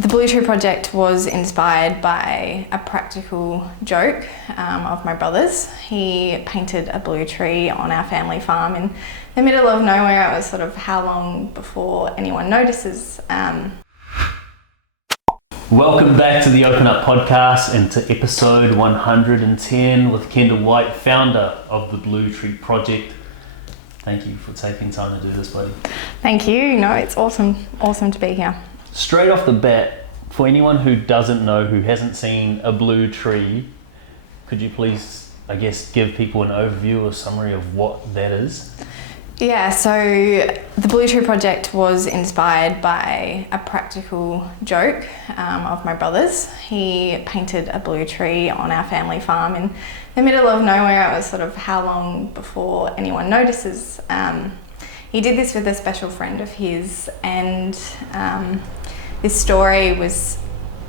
The Blue Tree project was inspired by a practical joke of my brother's. He painted a blue tree on our family farm in the middle of nowhere. It was sort of how long before anyone notices. Welcome back to the Open Up podcast and to episode 110 with Kendall Whyte, founder of the Blue Tree project. Thank you for taking time to do this, buddy. Thank you. No, it's awesome to be here. Straight off the bat, for anyone who doesn't know, who hasn't seen a blue tree, could you please, give people an overview or summary of what that is? Yeah, so the Blue Tree project was inspired by a practical joke of my brother's. He painted a blue tree on our family farm in the middle of nowhere. It was sort of how long before anyone notices. He did this with a special friend of his, and this story was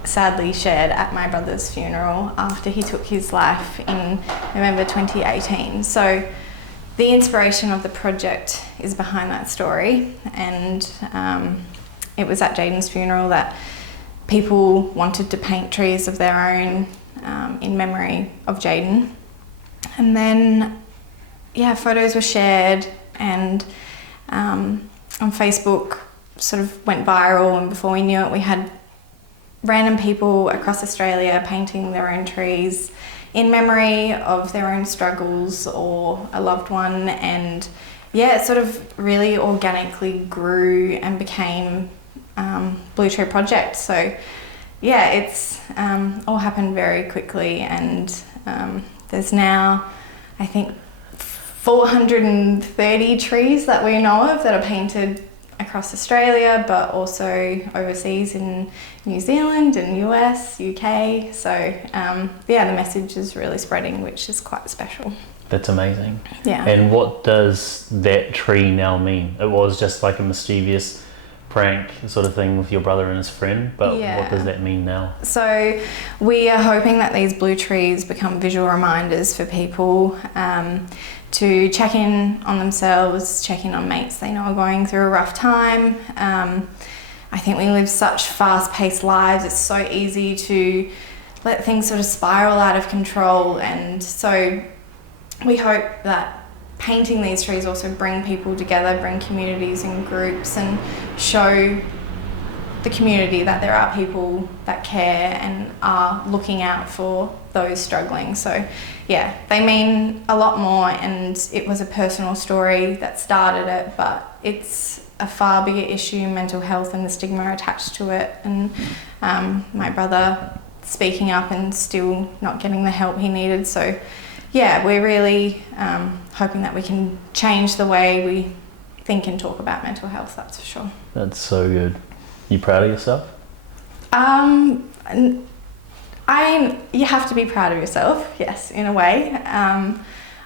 sadly shared at my brother's funeral after he took his life in November 2018. So the inspiration of the project is behind that story, and it was at Jaden's funeral that people wanted to paint trees of their own in memory of Jaden. And then, photos were shared, and on Facebook sort of went viral, and before we knew it, we had random people across Australia painting their own trees in memory of their own struggles or a loved one. And it sort of really organically grew and became Blue Tree Project. So it's all happened very quickly, and there's now, I think, 430 trees that we know of that are painted across Australia, but also overseas in New Zealand and US, UK. So the message is really spreading, which is quite special. That's amazing. Yeah. And what does that tree now mean? It was just like a mischievous prank sort of thing with your brother and his friend, but what does that mean now? So we are hoping that these blue trees become visual reminders for people to check in on themselves, check in on mates they know are going through a rough time. I think we live such fast-paced lives. It's so easy to let things sort of spiral out of control, and so we hope that painting these trees also bring people together, bring communities and groups, and show the community that there are people that care and are looking out for those struggling. So they mean a lot more, and it was a personal story that started it, but it's a far bigger issue, mental health and the stigma attached to it, and my brother speaking up and still not getting the help he needed. So we're really hoping that we can change the way we think and talk about mental health, that's for sure. That's so good. You proud of yourself? You have to be proud of yourself, yes, in a way. I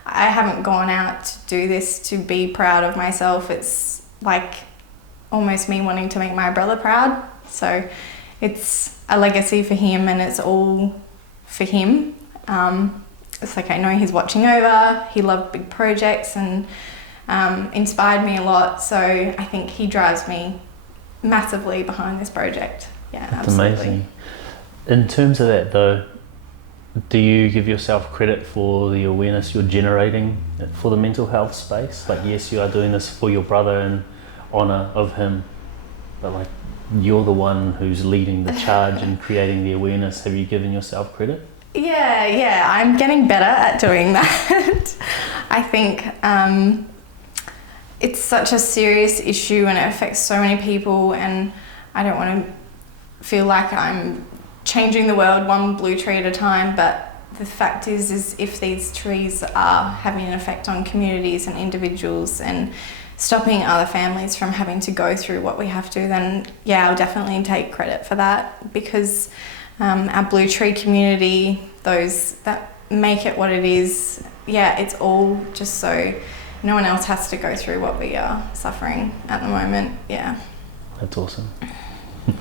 haven't gone out to do this to be proud of myself. It's like almost me wanting to make my brother proud. So it's a legacy for him, and it's all for him. It's like I know he's watching over. He loved big projects and inspired me a lot. So I think he drives me massively behind this project. Yeah, that's absolutely. Amazing. In terms of that though, do you give yourself credit for the awareness you're generating for the mental health space? Like, yes, you are doing this for your brother in honour of him, but like, you're the one who's leading the charge and creating the awareness. Have you given yourself credit? Yeah, I'm getting better at doing that. I think it's such a serious issue and it affects so many people, and I don't want to feel like I'm changing the world one blue tree at a time, but the fact is if these trees are having an effect on communities and individuals and stopping other families from having to go through what we have to, then I'll definitely take credit for that, because our blue tree community, those that make it what it is, it's all just so no one else has to go through what we are suffering at the moment. That's awesome.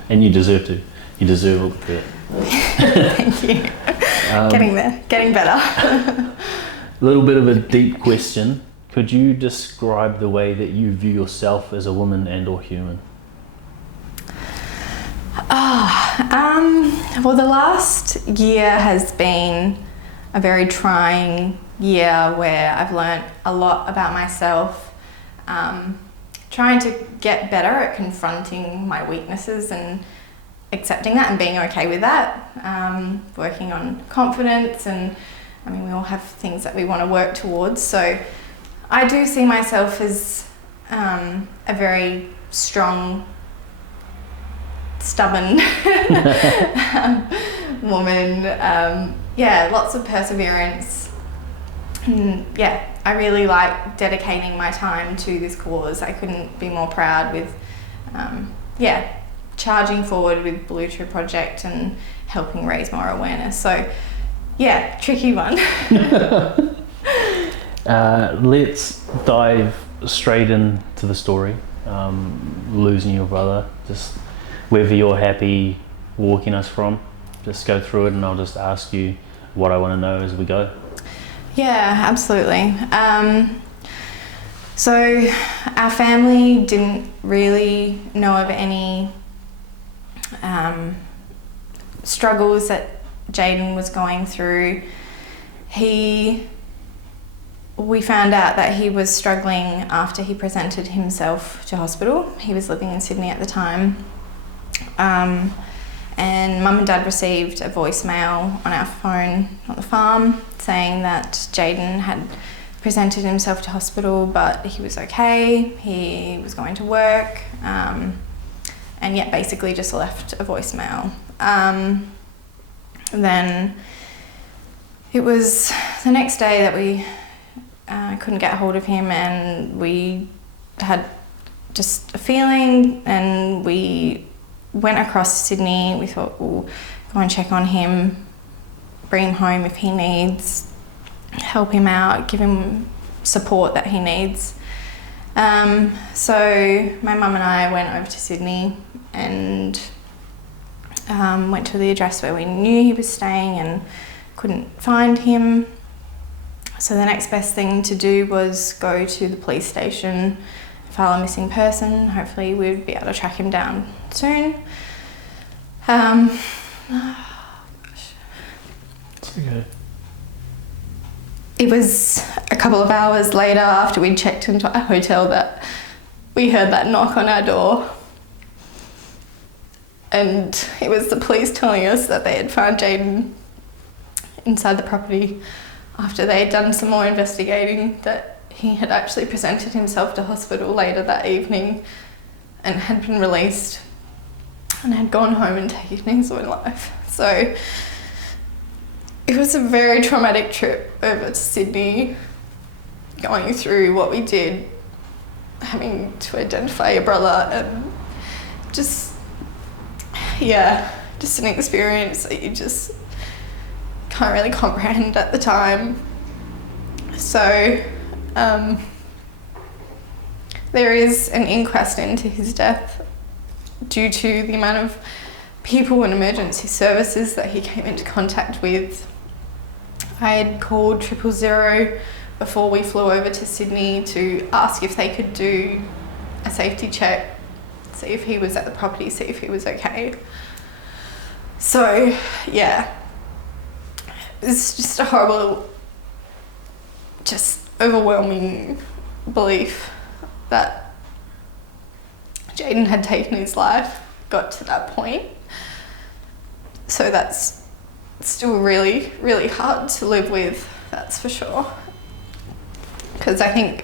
And you deserve to. You deserve all the credit. Thank you. Getting there, getting better. A little bit of a deep question. Could you describe the way that you view yourself as a woman and or human? Well, the last year has been a very trying year where I've learnt a lot about myself, trying to get better at confronting my weaknesses and accepting that and being okay with that, working on confidence, and I mean, we all have things that we want to work towards. So I do see myself as a very strong, stubborn woman. Yeah, lots of perseverance. Yeah, I really like dedicating my time to this cause. I couldn't be more proud with, yeah, charging forward with Blue Tree Project and helping raise more awareness. So, yeah, tricky one. Let's dive straight into the story. Losing your brother, just wherever you're happy walking us from, just go through it, and I'll just ask you what I want to know as we go. Yeah, absolutely. So our family didn't really know of any struggles that Jaden was going through. We found out that he was struggling after he presented himself to hospital. He was living in Sydney at the time. And Mum and Dad received a voicemail on our phone on the farm saying that Jaden had presented himself to hospital, but he was okay, he was going to work, and yet basically just left a voicemail. Then it was the next day that we couldn't get hold of him, and we had just a feeling, and we went across to Sydney. We thought we'll go and check on him, bring him home if he needs, help him out, give him support that he needs. So my mum and I went over to Sydney and went to the address where we knew he was staying and couldn't find him. So the next best thing to do was go to the police station, file a missing person. Hopefully we'd be able to track him down soon. It's okay. It was a couple of hours later, after we'd checked into our hotel, that we heard that knock on our door. And it was the police telling us that they had found Jaden inside the property after they had done some more investigating, that he had actually presented himself to hospital later that evening and had been released and had gone home and taken his own life. So it was a very traumatic trip over to Sydney, going through what we did, having to identify your brother, and just, yeah, just an experience that you just can't really comprehend at the time. So there is an inquest into his death due to the amount of people and emergency services that he came into contact with. I had called 000 before we flew over to Sydney to ask if they could do a safety check, see if he was at the property, see if he was okay. So yeah, it's just a horrible, just overwhelming belief that Jaden had taken his life, got to that point. So that's still really, really hard to live with, that's for sure. Because I think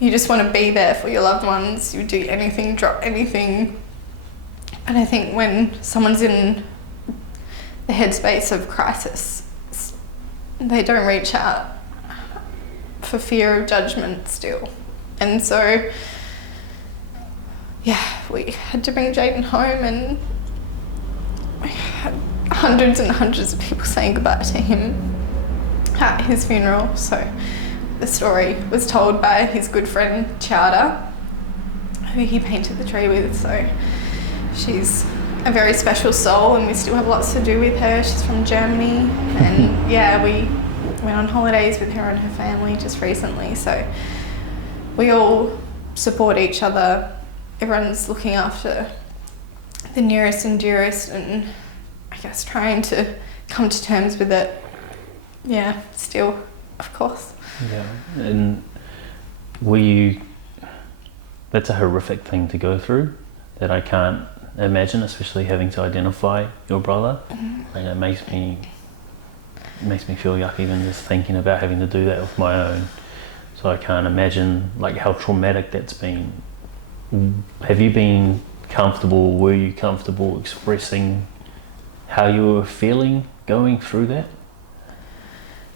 you just want to be there for your loved ones, you do anything, drop anything. And I think when someone's in the headspace of crisis, they don't reach out for fear of judgment still. And so, yeah, we had to bring Jaden home, and we had hundreds and hundreds of people saying goodbye to him at his funeral. So the story was told by his good friend Chowder, who he painted the tree with. So she's a very special soul, and we still have lots to do with her. She's from Germany, and yeah, we went on holidays with her and her family just recently. So we all support each other. Everyone's looking after the nearest and dearest, and I guess trying to come to terms with it. Yeah, still, of course. Yeah, and that's a horrific thing to go through that I can't imagine, especially having to identify your brother. And it makes me feel yuck even just thinking about having to do that with my own. So I can't imagine like how traumatic that's been. Have you been comfortable, were you comfortable expressing how you were feeling going through that?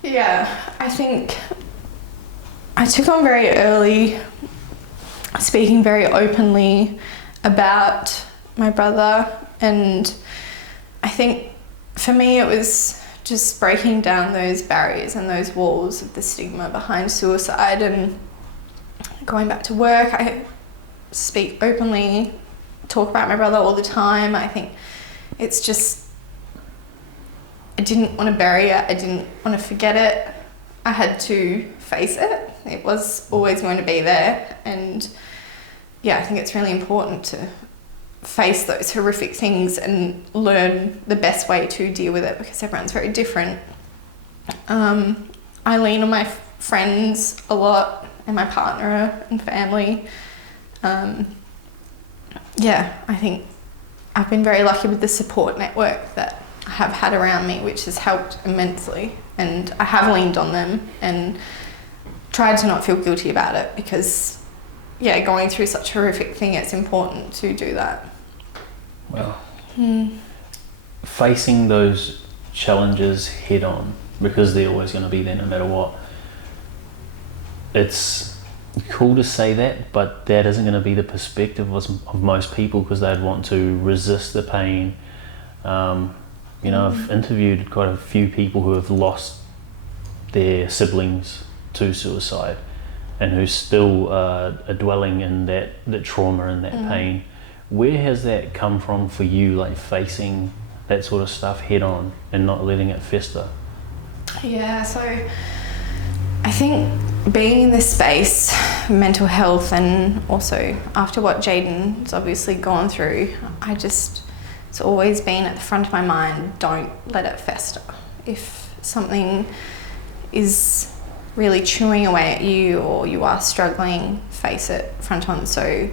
Yeah, I think I took on very early, speaking very openly about my brother, and I think for me it was just breaking down those barriers and those walls of the stigma behind suicide, and going back to work, I speak openly, talk about my brother all the time. I think it's just, I didn't want to bury it, I didn't want to forget it, I had to face it. It was always going to be there, and yeah, I think it's really important to face those horrific things and learn the best way to deal with it, because everyone's very different. I lean on my friends a lot, and my partner and family. Yeah, I think I've been very lucky with the support network that I have had around me, which has helped immensely, and I have leaned on them and tried to not feel guilty about it, because yeah, going through such a horrific thing, it's important to do that. Wow. Facing those challenges head on, because they're always going to be there no matter what. It's cool to say that, but that isn't going to be the perspective of most people, because they'd want to resist the pain. You know, I've interviewed quite a few people who have lost their siblings to suicide, and who still are dwelling in that trauma and that pain. Where has that come from for you, like facing that sort of stuff head on and not letting it fester? Yeah, so I think being in this space, mental health, and also after what Jaden's obviously gone through, it's always been at the front of my mind, don't let it fester. If something is really chewing away at you, or you are struggling, face it front on. So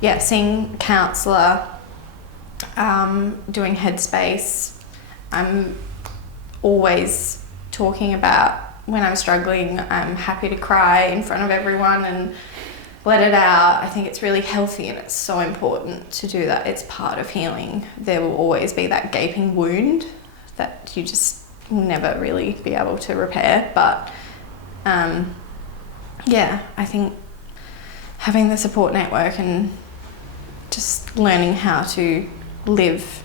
yeah, seeing a counsellor, doing headspace. I'm always talking about when I'm struggling, I'm happy to cry in front of everyone and let it out. I think it's really healthy, and it's so important to do that. It's part of healing. There will always be that gaping wound that you just will never really be able to repair. But yeah, I think having the support network and just learning how to live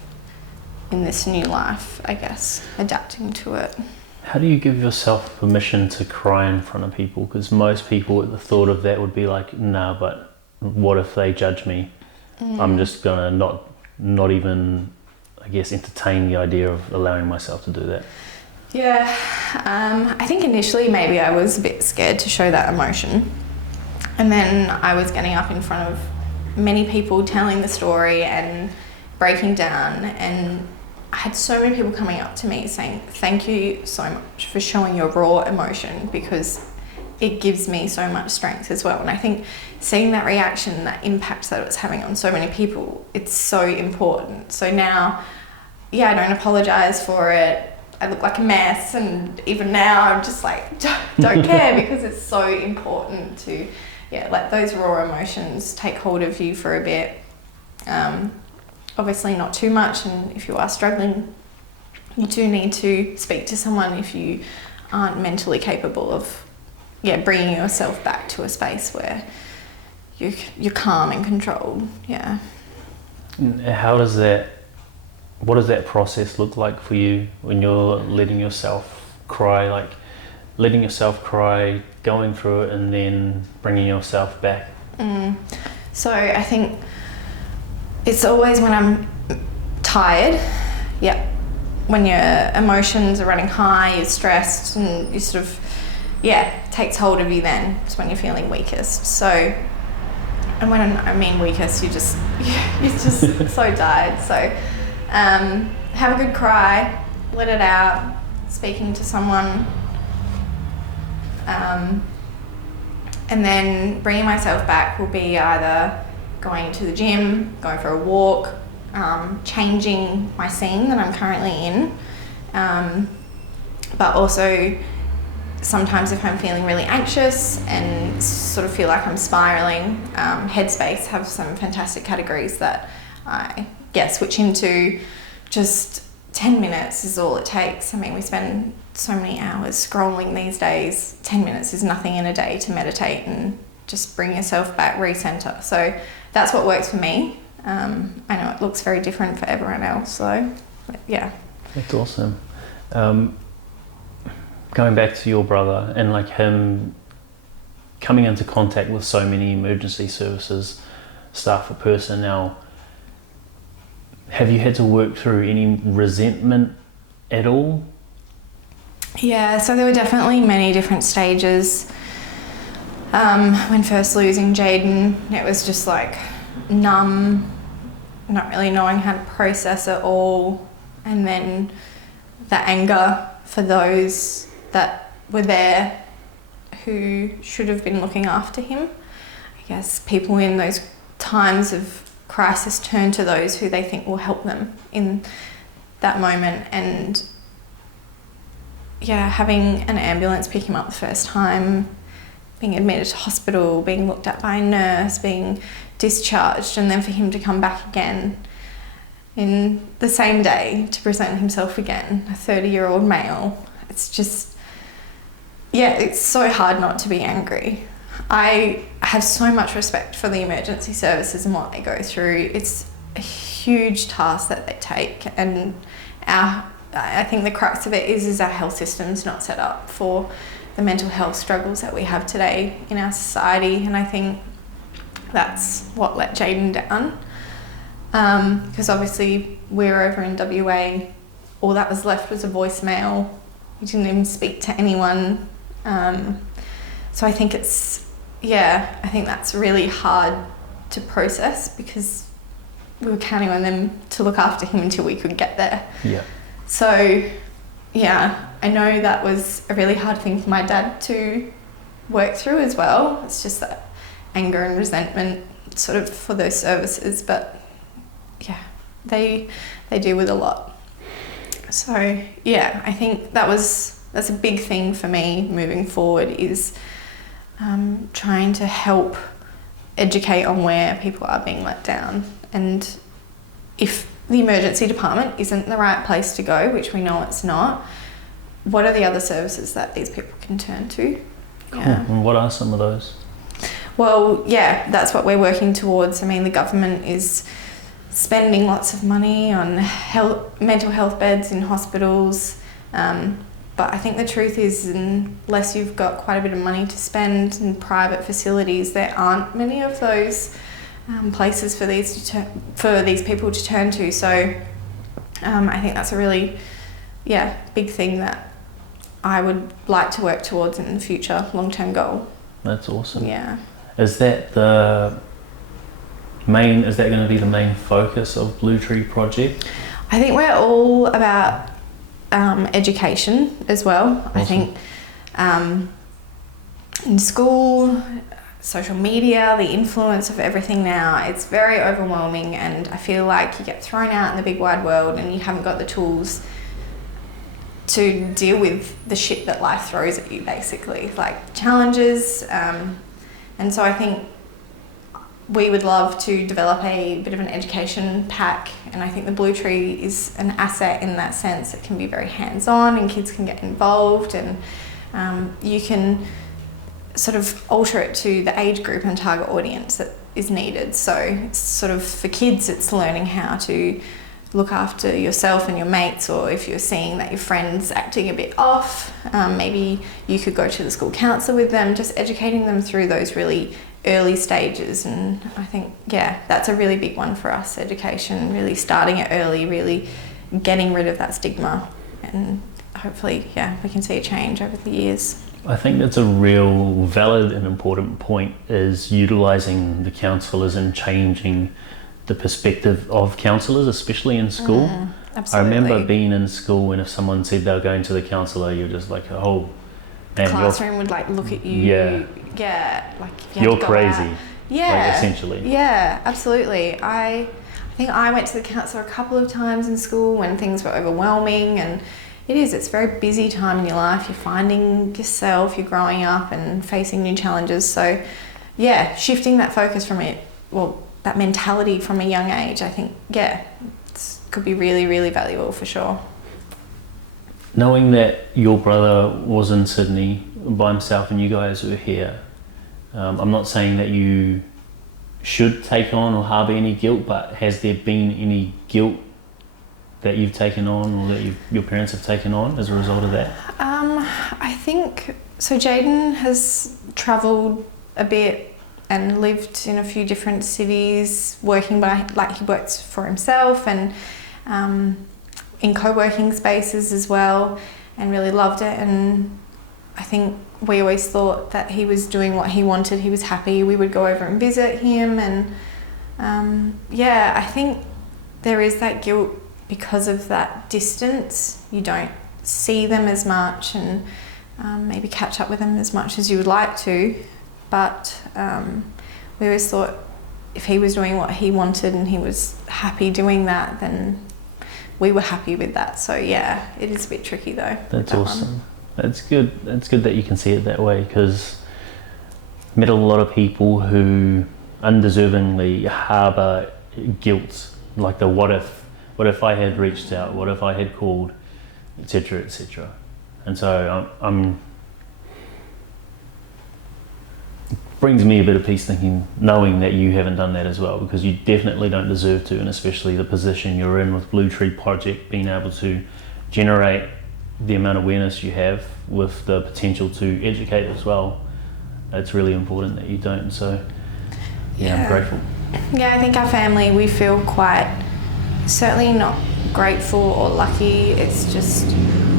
in this new life, I guess, adapting to it. How do you give yourself permission to cry in front of people? Because most people at the thought of that would be like, nah, but what if they judge me? I'm just gonna not even, I guess, entertain the idea of allowing myself to do that. Yeah, I think initially maybe I was a bit scared to show that emotion, and then I was getting up in front of many people telling the story and breaking down, and I had so many people coming up to me saying, thank you so much for showing your raw emotion, because it gives me so much strength as well. And I think seeing that reaction, that impact that it was having on so many people, it's so important. So now, yeah, I don't apologise for it. I look like a mess, and even now I'm just like, don't care, because it's so important to let those raw emotions take hold of you for a bit. Obviously not too much, and if you are struggling, you do need to speak to someone if you aren't mentally capable of bringing yourself back to a space where you're calm and controlled. Yeah. What does that process look like for you when you're letting yourself cry, going through it, and then bringing yourself back? So I think it's always when I'm tired, when your emotions are running high, you're stressed, and you sort of, takes hold of you then. It's when you're feeling weakest. So and when I mean weakest, you're just so tired. So have a good cry, let it out, speaking to someone, and then bringing myself back will be either going to the gym, going for a walk, changing my scene that I'm currently in, but also sometimes if I'm feeling really anxious and sort of feel like I'm spiraling, Headspace have some fantastic categories that I switch into. Just 10 minutes is all it takes. I mean, we spend so many hours scrolling these days. 10 minutes is nothing in a day to meditate and just bring yourself back, recenter. So that's what works for me. I know it looks very different for everyone else, so yeah. That's awesome. Going back to your brother and like him coming into contact with so many emergency services staff or personnel, have you had to work through any resentment at all? Yeah, so there were definitely many different stages. When first losing Jaden, it was just like numb, not really knowing how to process it all, and then the anger for those that were there who should have been looking after him. I guess people in those times of crisis turn to those who they think will help them in that moment, and having an ambulance pick him up the first time, being admitted to hospital, being looked at by a nurse, being discharged, and then for him to come back again in the same day to present himself again, a 30-year-old male. It's just, it's so hard not to be angry. I have so much respect for the emergency services and what they go through. It's a huge task that they take, and I think the crux of it is our health system's not set up for the mental health struggles that we have today in our society, and I think that's what let Jaden down. Because obviously we're over in WA, all that was left was a voicemail. We didn't even speak to anyone. So I think I think that's really hard to process, because we were counting on them to look after him until we could get there. Yeah. So, I know that was a really hard thing for my dad to work through as well. It's just that anger and resentment sort of for those services, but they deal with a lot. So, I think that's a big thing for me moving forward, is trying to help educate on where people are being let down, and if the emergency department isn't the right place to go, which we know it's not, what are the other services that these people can turn to? Cool. And what are some of those? Well, that's what we're working towards. I mean, the government is spending lots of money on mental health beds in hospitals, but I think the truth is, unless you've got quite a bit of money to spend in private facilities, there aren't many of those places for these people to turn to. So I think that's a really big thing that I would like to work towards in the future, long-term goal. That's awesome. Yeah. Is that going to be the main focus of Blue Tree Project? I think we're all about education as well. Awesome. I think in school, social media, the influence of everything now, it's very overwhelming, and I feel like you get thrown out in the big wide world and you haven't got the tools to deal with the shit that life throws at you, basically, like challenges. And so I think we would love to develop a bit of an education pack, and I think the Blue Tree is an asset in that sense. It can be very hands-on and kids can get involved, and you can sort of alter it to the age group and target audience that is needed. So it's sort of, for kids, it's learning how to look after yourself and your mates, or if you're seeing that your friend's acting a bit off, maybe you could go to the school counsellor with them, just educating them through those really early stages. And I think, that's a really big one for us, education, really starting it early, really getting rid of that stigma, and hopefully, we can see a change over the years. I think that's a real valid and important point, is utilising the counsellors and changing the perspective of counsellors, especially in school. Absolutely. I remember being in school and if someone said they were going to the counsellor, you're just like, oh, man, classroom would like look at you. Yeah, like if you had you're to go crazy. out. Yeah, like, essentially. Yeah, absolutely. I think I went to the counsellor a couple of times in school when things were overwhelming, and it's a very busy time in your life. You're finding yourself, you're growing up and facing new challenges. So yeah, shifting that focus from that mentality from a young age, I think, could be really, really valuable for sure. Knowing that your brother was in Sydney by himself and you guys were here, I'm not saying that you should take on or harbour any guilt, but has there been any guilt that you've taken on or that your parents have taken on as a result of that? I think, so Jaden has travelled a bit and lived in a few different cities, working he works for himself and in co-working spaces as well, and really loved it. And I think we always thought that he was doing what he wanted, he was happy, we would go over and visit him, and I think there is that guilt because of that distance. You don't see them as much and maybe catch up with them as much as you would like to, but we always thought if he was doing what he wanted and he was happy doing that, then we were happy with that. So yeah, it is a bit tricky though. That's awesome. That's good. That's good that you can see it that way, because I've met a lot of people who undeservingly harbour guilt, like the what if I had reached out, what if I had called, etc., etc. And so brings me a bit of peace thinking, knowing that you haven't done that as well, because you definitely don't deserve to, and especially the position you're in with Blue Tree Project, being able to generate the amount of awareness you have with the potential to educate as well. It's really important that you don't. So yeah, I'm grateful. Yeah, I think our family, we feel quite, certainly not grateful or lucky. It's just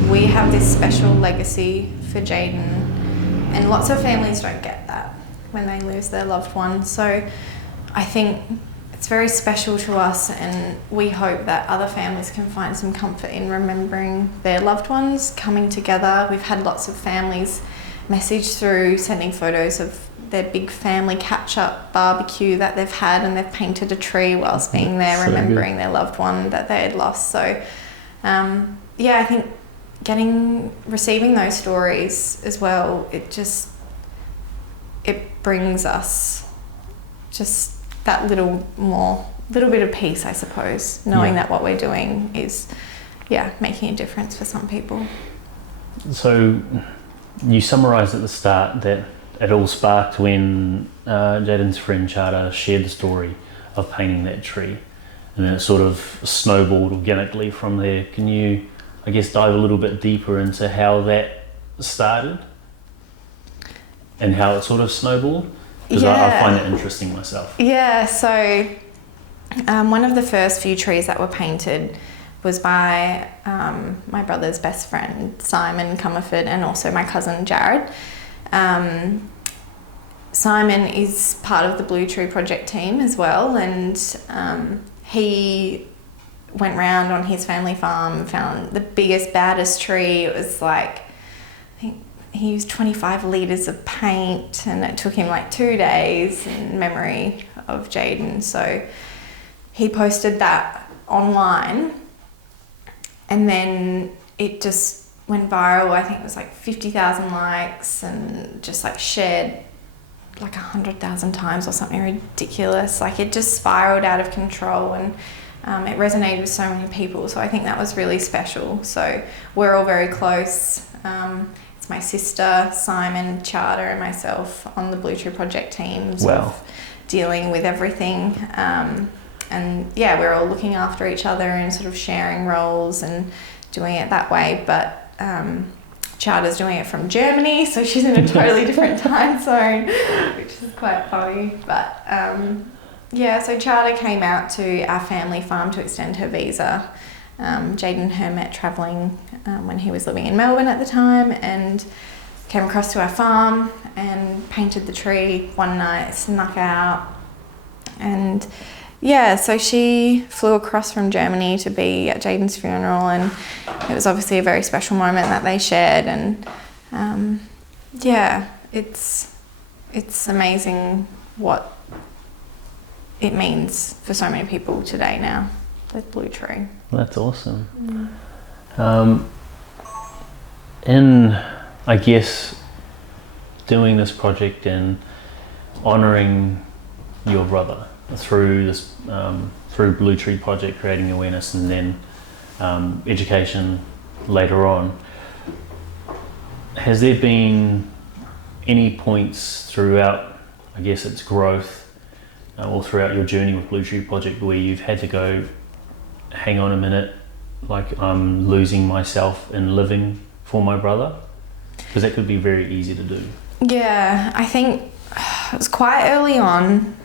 we have this special legacy for Jaden, and lots of families don't get that when they lose their loved one. So I think it's very special to us, and we hope that other families can find some comfort in remembering their loved ones coming together. We've had lots of families message through, sending photos of their big family catch-up barbecue that they've had, and they've painted a tree whilst being there, so remembering their loved one that they had lost. So I think receiving those stories as well, it brings us just that little bit of peace, I suppose, knowing that what we're doing is making a difference for some people. So you summarised at the start that it all sparked when Jaden's friend Charter shared the story of painting that tree, and then it sort of snowballed organically from there. Can you, I guess, dive a little bit deeper into how that started and how it sort of snowballed? Because I find it interesting myself. Yeah, so one of the first few trees that were painted was by my brother's best friend, Simon Comerford, and also my cousin, Jared. Simon is part of the Blue Tree Project team as well, and he went round on his family farm, found the biggest, baddest tree. It was like, I think he used 25 litres of paint, and it took him like 2 days in memory of Jaden. So he posted that online, and then it just went viral. I think it was like 50,000 likes, and just like shared like 100,000 times or something ridiculous. Like it just spiraled out of control, and it resonated with so many people. So I think that was really special. So we're all very close. It's my sister, Simon, Charter, and myself on the Blue Tree Project teams of dealing with everything. And we're all looking after each other and sort of sharing roles and doing it that way. But Charter's doing it from Germany, so she's in a totally different time zone, which is quite funny. But so Charter came out to our family farm to extend her visa. Jaden and her met travelling when he was living in Melbourne at the time, and came across to our farm and painted the tree one night, snuck out. And yeah, so she flew across from Germany to be at Jaden's funeral, and it was obviously a very special moment that they shared. And yeah, it's amazing what it means for so many people today now, the Blue Tree. That's awesome. In, I guess, doing this project and honouring your brother through this, through Blue Tree Project, creating awareness and then education later on, has there been any points throughout, I guess, its growth or throughout your journey with Blue Tree Project where you've had to go, hang on a minute, like I'm losing myself in living for my brother? Because that could be very easy to do. Yeah, I think it was quite early on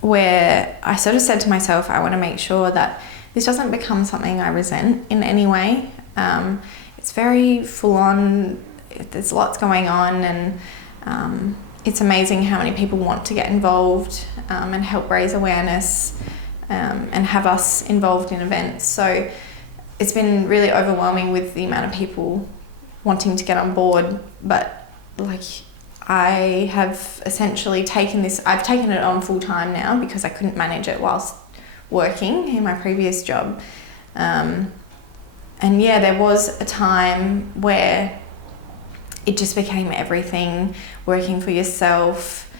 where I sort of said to myself, I want to make sure that this doesn't become something I resent in any way. It's very full on, there's lots going on, and it's amazing how many people want to get involved and help raise awareness and have us involved in events. So it's been really overwhelming with the amount of people wanting to get on board, but like I have essentially taken this, I've taken it on full time now because I couldn't manage it whilst working in my previous job. And yeah, there was a time where it just became everything, working for yourself,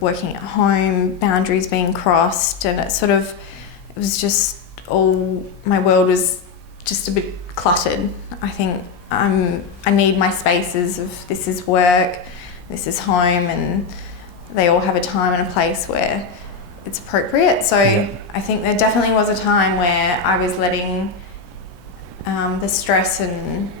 working at home, boundaries being crossed, and it was just all, my world was just a bit cluttered. I think I need my spaces of this is work, this is home, and they all have a time and a place where it's appropriate. So yeah. I think there definitely was a time where I was letting the stress and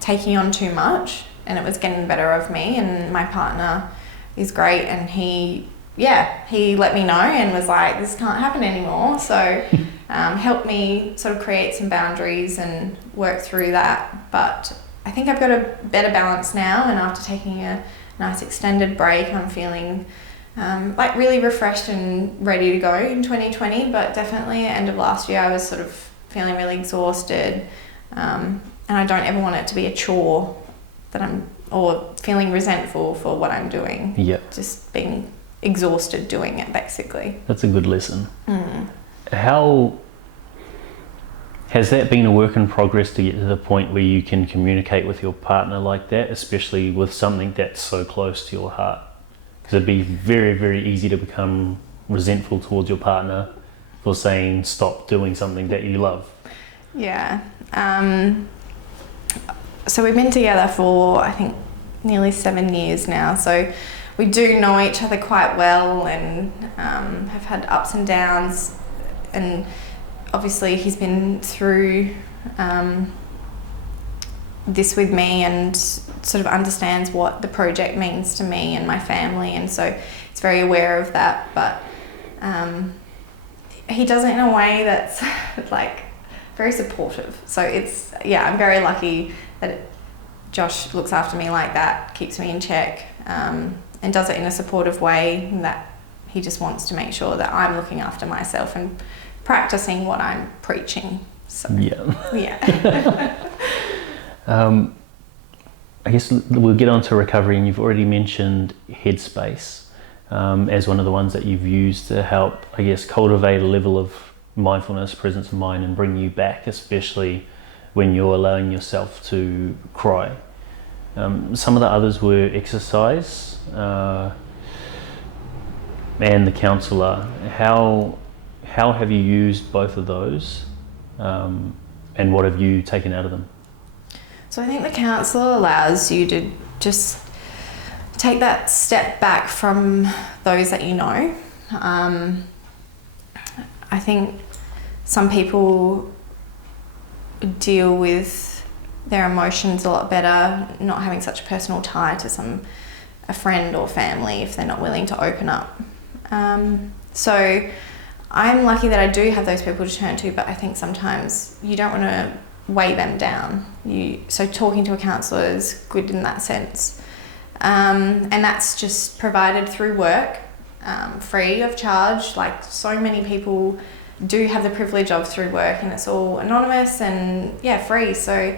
taking on too much, and it was getting the better of me. And my partner is great, and he let me know and was like, this can't happen anymore. So helped me sort of create some boundaries and work through that. But I think I've got a better balance now, and after taking a nice extended break, I'm feeling like really refreshed and ready to go in 2020. But definitely at the end of last year, I was sort of feeling really exhausted, and I don't ever want it to be a chore or feeling resentful for what I'm doing. Yep. Just being exhausted doing it, basically. That's a good lesson. How has that been a work in progress to get to the point where you can communicate with your partner like that, especially with something that's so close to your heart? Because it'd be very, very easy to become resentful towards your partner for saying stop doing something that you love. Yeah. So we've been together for, I think, nearly 7 years now. So we do know each other quite well, and have had ups and downs. And obviously he's been through this with me and sort of understands what the project means to me and my family, and so he's very aware of that. But he does it in a way that's like very supportive. So it's, yeah, I'm very lucky that Josh looks after me like that, keeps me in check, and does it in a supportive way, and that he just wants to make sure that I'm looking after myself and practicing what I'm preaching. So yeah. I guess we'll get on to recovery, and you've already mentioned Headspace as one of the ones that you've used to help, I guess, cultivate a level of mindfulness, presence of mind, and bring you back, especially when you're allowing yourself to cry. Some of the others were exercise and the counsellor. How have you used both of those, and what have you taken out of them? So I think the counsellor allows you to just take that step back from those that you know. I think some people deal with their emotions a lot better, not having such a personal tie to a friend or family if they're not willing to open up. So I'm lucky that I do have those people to turn to, but I think sometimes you don't want to weigh them down. So talking to a counsellor is good in that sense. And that's just provided through work, free of charge. Like so many people do have the privilege of through work, and it's all anonymous and free. So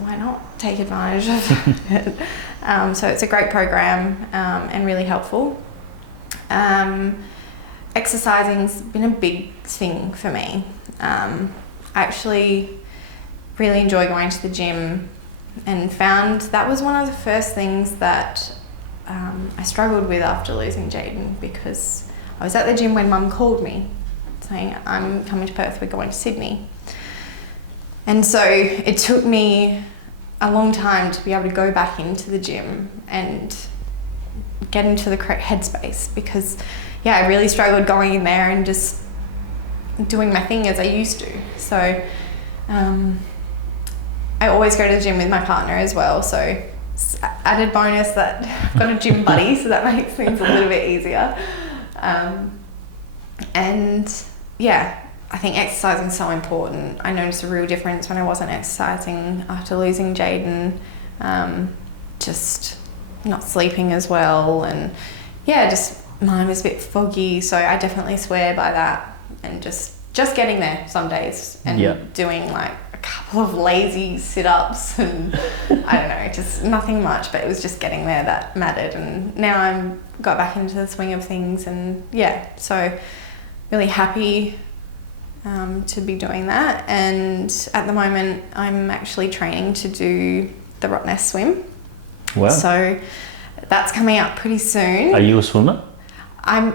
why not take advantage of it? So it's a great program and really helpful. Exercising's been a big thing for me. I actually really enjoy going to the gym, and found that was one of the first things that I struggled with after losing Jaden, because I was at the gym when Mum called me saying, I'm coming to Perth, we're going to Sydney. And so it took me a long time to be able to go back into the gym and get into the correct headspace, because I really struggled going in there and just doing my thing as I used to. So I always go to the gym with my partner as well, so it's added bonus that I've got a gym buddy, so that makes things a little bit easier. And I think exercising is so important. I noticed a real difference when I wasn't exercising after losing Jaden, just not sleeping as well, and just mine was a bit foggy, so I definitely swear by that, and just getting there some days and doing like a couple of lazy sit-ups and I don't know, just nothing much, but it was just getting there that mattered. And now I'm got back into the swing of things, and so really happy to be doing that. And at the moment I'm actually training to do the Rottnest swim. Wow. So that's coming up pretty soon. Are you a swimmer? I'm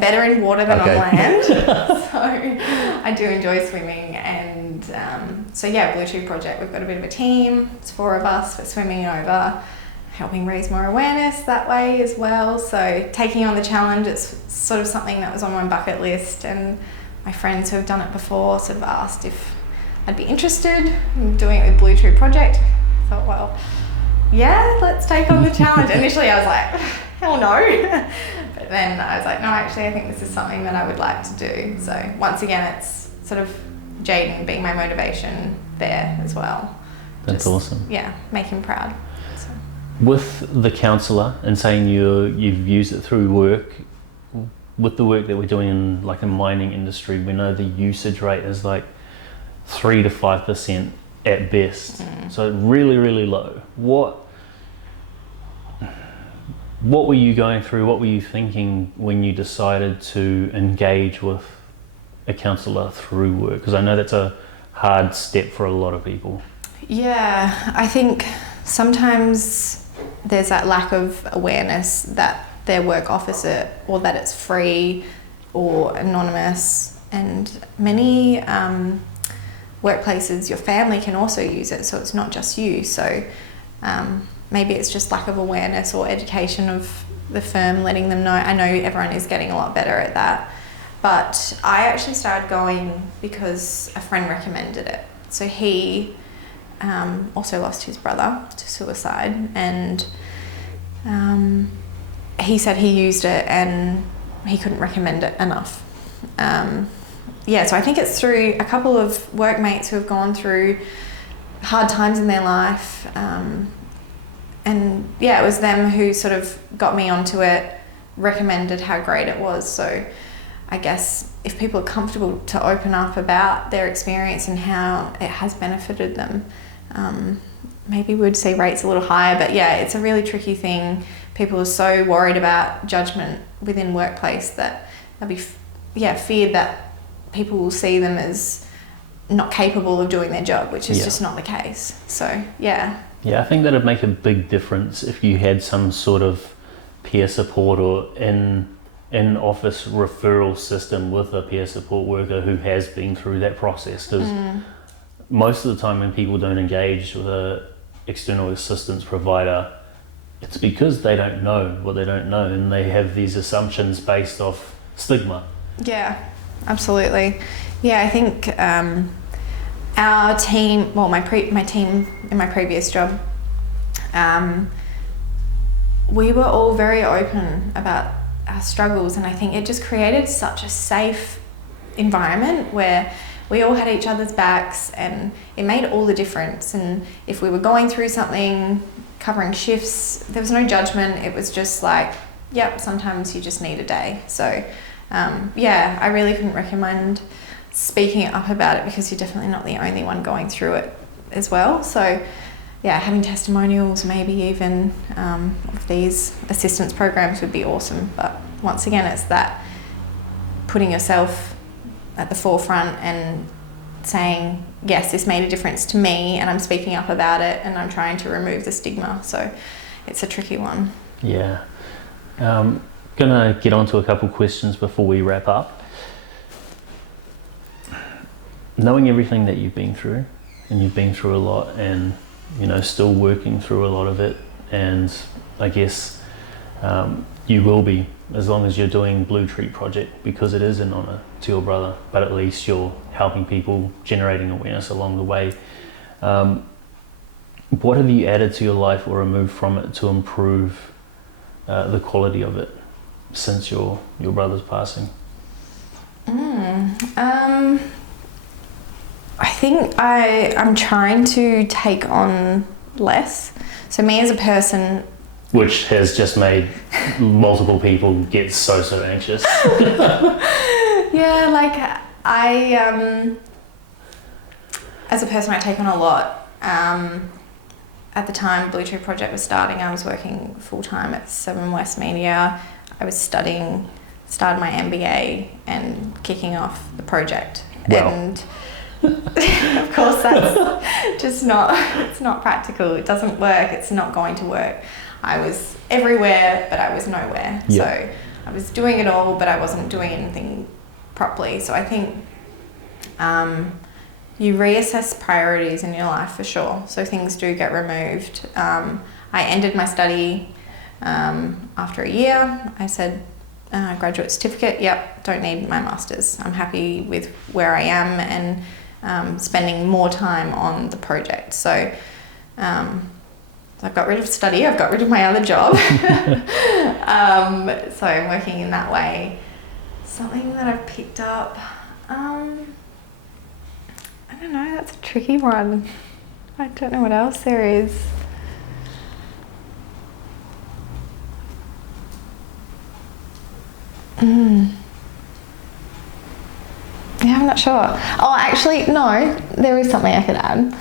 better in water than on land. So I do enjoy swimming, and Blue Tree Project, we've got a bit of a team. It's 4 of us. We're swimming over, helping raise more awareness that way as well. So taking on the challenge, it's sort of something that was on my bucket list, and my friends who have done it before sort of asked if I'd be interested in doing it with Blue Tree Project. I thought, well, let's take on the challenge. Initially I was like, hell no. But then I was like, no, actually I think this is something that I would like to do. So once again, it's sort of Jaden being my motivation there as well. That's awesome. Yeah, make him proud. So. With the counsellor and saying you've used it through work, with the work that we're doing in like a mining industry, we know the usage rate is like 3 to 5% at best. So really, really low. What were you going through? What were you thinking when you decided to engage with a counsellor through work? Because I know that's a hard step for a lot of people. Yeah, I think sometimes there's that lack of awareness that their work offers it, or that it's free or anonymous. And many workplaces, your family can also use it, so it's not just you. So maybe it's just lack of awareness or education of the firm, letting them know. I know everyone is getting a lot better at that, but I actually started going because a friend recommended it. So he also lost his brother to suicide, and he said he used it and he couldn't recommend it enough. So I think it's through a couple of workmates who have gone through hard times in their life, and it was them who sort of got me onto it, recommended how great it was. So I guess if people are comfortable to open up about their experience and how it has benefited them, maybe we'd see rates a little higher. But it's a really tricky thing. People are so worried about judgment within workplace that they'll be feared that people will see them as not capable of doing their job, which is just not the case. So I think that'd make a big difference if you had some sort of peer support or in-office referral system with a peer support worker who has been through that process. Because most of the time when people don't engage with an external assistance provider, it's because they don't know what they don't know, and they have these assumptions based off stigma. Yeah, absolutely. I think our team, my team in my previous job, we were all very open about our struggles, and I think it just created such a safe environment where we all had each other's backs, and it made all the difference. And if we were going through something, covering shifts, there was no judgment. It was just like, yep, sometimes you just need a day. So yeah, I really couldn't recommend speaking up about it, because you're definitely not the only one going through it as well. So yeah, having testimonials, maybe even of these assistance programs would be awesome. But once again, it's that putting yourself at the forefront and saying, yes, this made a difference to me, and I'm speaking up about it, and I'm trying to remove the stigma. So it's a tricky one. Yeah. Gonna get on to a couple questions before we wrap up. Knowing everything that you've been through, and you've been through a lot, and you know, still working through a lot of it, and I guess you will be, as long as you're doing Blue Tree Project, because it is in honour to your brother, but at least you're helping people, generating awareness along the way. What have you added to your life or removed from it to improve the quality of it since your brother's passing? I think I'm trying to take on less. So me as a person... Which has just made multiple people get so anxious. Yeah, like as a person, I take on a lot. At the time Blue Tree Project was starting, I was working full-time at 7 West Media. I was started my MBA and kicking off the project. Wow. And of course that's just it's not practical. It doesn't work. It's not going to work. I was everywhere, but I was nowhere. Yep. So I was doing it all, but I wasn't doing anything properly. So I think you reassess priorities in your life for sure. So things do get removed. I ended my study after a year. I said, graduate certificate, yep, don't need my master's. I'm happy with where I am, and spending more time on the project. So I've got rid of study, I've got rid of my other job. So I'm working in that way. Something that I've picked up, I don't know, that's a tricky one. I don't know what else there is. Yeah, I'm not sure. Oh, actually, no, there is something I could add.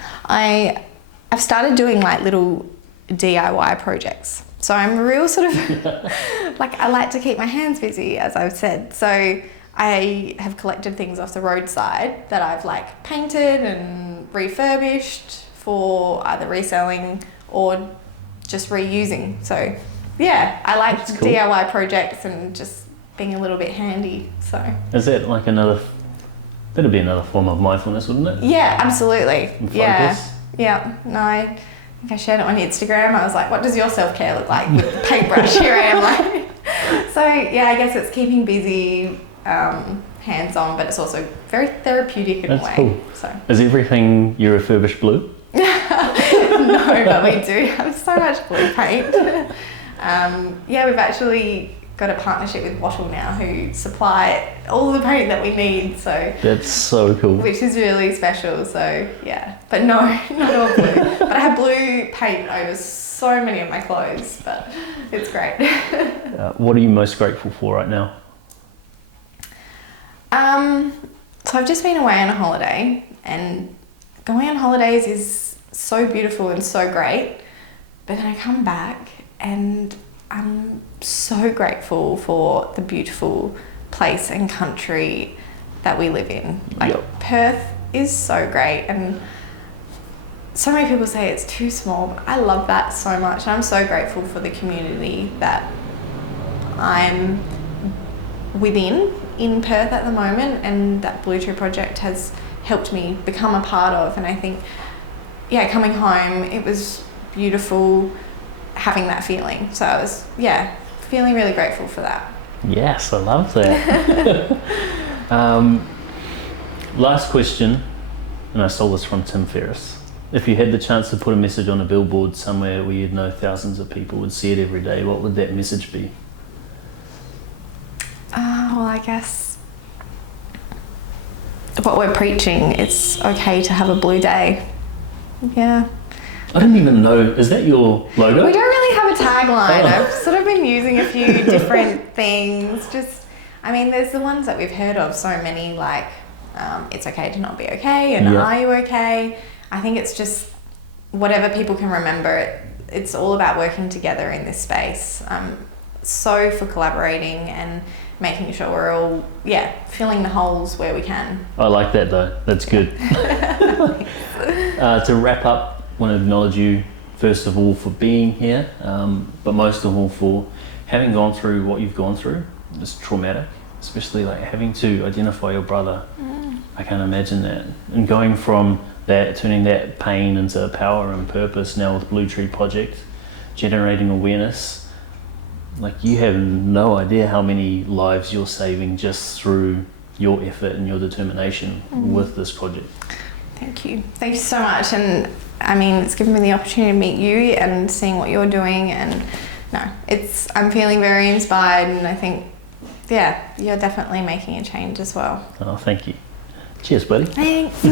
I've started doing like little DIY projects. So I'm a real sort of, like, I like to keep my hands busy, as I've said. So I have collected things off the roadside that I've like painted and refurbished for either reselling or just reusing. So yeah, I like That's cool. DIY projects and just being a little bit handy. So is that like that'd be another form of mindfulness, wouldn't it? yeah, absolutely. And Yeah. focus? Yeah. No, I think I shared it on Instagram. I was like, what does your self-care look like with the paintbrush? Here I am, like. So yeah, I guess it's keeping busy, hands-on, but it's also very therapeutic in a way. Cool. So Is everything you refurbish blue? no, but we do have so much blue paint. Yeah, we've actually got a partnership with Wattle now, who supply all the paint that we need. So That's so cool. which is really special. So yeah, but no, not all blue. But I have blue paint over so many of my clothes, but it's great. What are you most grateful for right now? So I've just been away on a holiday, and going on holidays is so beautiful and so great, but then I come back and I'm so grateful for the beautiful place and country that we live in. Like, Yep. Perth is so great, and so many people say it's too small, but I love that so much. I'm so grateful for the community that I'm within in Perth at the moment, and that Blue Tree Project has helped me become a part of. And I think, yeah, coming home, it was beautiful having that feeling. So I was, yeah, feeling really grateful for that. Yes, I love that. Last question, and I stole this from Tim Ferriss. If you had the chance to put a message on a billboard somewhere where you'd know thousands of people would see it every day, what would that message be? Well, I guess what we're preaching. It's okay to have a blue day. Yeah. I didn't even know, is that your logo? We don't really have a tagline. Oh. I've sort of been using a few different things. Just, I mean, there's the ones that we've heard of, so many, like, it's okay to not be okay, and are you okay? I think it's just whatever people can remember. It's all about working together in this space. So for collaborating and making sure we're all, filling the holes where we can. I like that though, that's good. To wrap up, I want to acknowledge you first of all for being here, but most of all for having gone through what you've gone through. It's traumatic, especially like having to identify your brother. I can't imagine that. And going from that, turning that pain into power and purpose now with Blue Tree Project, generating awareness. Like, you have no idea how many lives you're saving just through your effort and your determination with this project. Thank you. Thank you so much. And I mean, it's given me the opportunity to meet you and seeing what you're doing. And I'm feeling very inspired, and I think, you're definitely making a change as well. Oh, thank you. Cheers, buddy. Thanks.